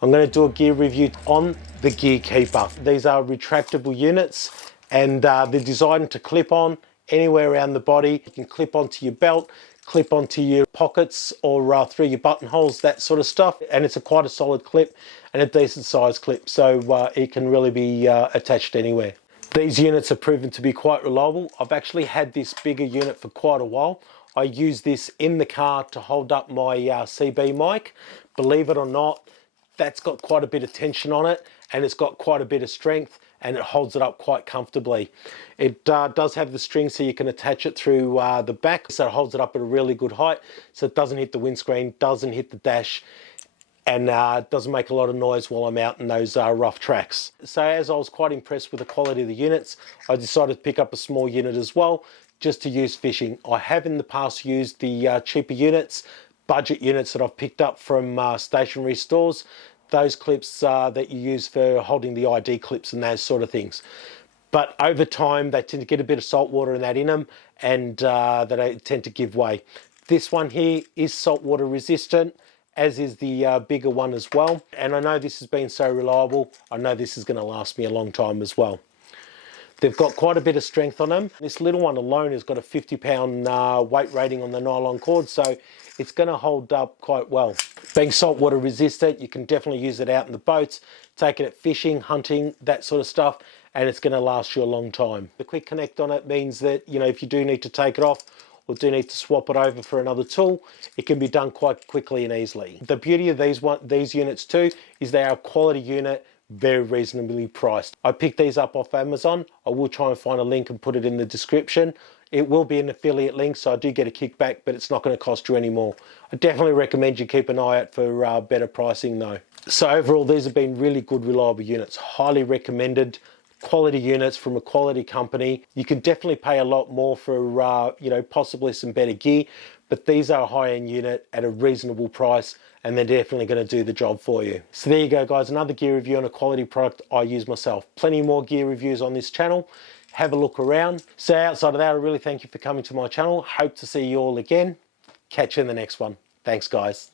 I'm going to do a gear review on the Gear Keeper. These are retractable units, and they're designed to clip on anywhere around the body. You can clip onto your belt, clip onto your pockets, or through your buttonholes, that sort of stuff. And it's quite a solid clip and a decent size clip, so it can really be attached anywhere. These units are proven to be quite reliable. I've actually had this bigger unit for quite a while. I use this in the car to hold up my CB mic. Believe it or not, that's got quite a bit of tension on it, and it's got quite a bit of strength, and it holds it up quite comfortably. It does have the string so you can attach it through the back, so it holds it up at a really good height, so it doesn't hit the windscreen, doesn't hit the dash, and doesn't make a lot of noise while I'm out in those rough tracks. So as I was quite impressed with the quality of the units, I decided to pick up a small unit as well, just to use fishing. I have in the past used the cheaper units, budget units that I've picked up from stationery stores, those clips that you use for holding the ID clips and those sort of things. But over time, they tend to get a bit of salt water and that in them, and they tend to give way. This one here is saltwater resistant, as is the bigger one as well. And I know this has been so reliable, I know this is going to last me a long time as well. They've got quite a bit of strength on them. This little one alone has got a 50-pound weight rating on the nylon cord, so it's going to hold up quite well. Being saltwater resistant, you can definitely use it out in the boats, take it at fishing, hunting, that sort of stuff, and it's going to last you a long time. The quick connect on it means that, you know, if you do need to take it off or do need to swap it over for another tool, it can be done quite quickly and easily. The beauty of these units too is they are a quality unit, very reasonably priced. I picked these up off Amazon. I will try and find a link and put it in the description. It will be an affiliate link, so I do get a kickback, but it's not going to cost you any more. I definitely recommend you keep an eye out for better pricing though. So overall, these have been really good, reliable units. Highly recommended. Quality units from a quality company. You can definitely pay a lot more for, you know, possibly some better gear, but these are a high-end unit at a reasonable price, and they're definitely going to do the job for you. So there you go, guys, another gear review on a quality product I use myself. Plenty more gear reviews on this channel. Have a look around. So outside of that, I really thank you for coming to my channel. Hope to see you all again. Catch you in the next one. Thanks, guys.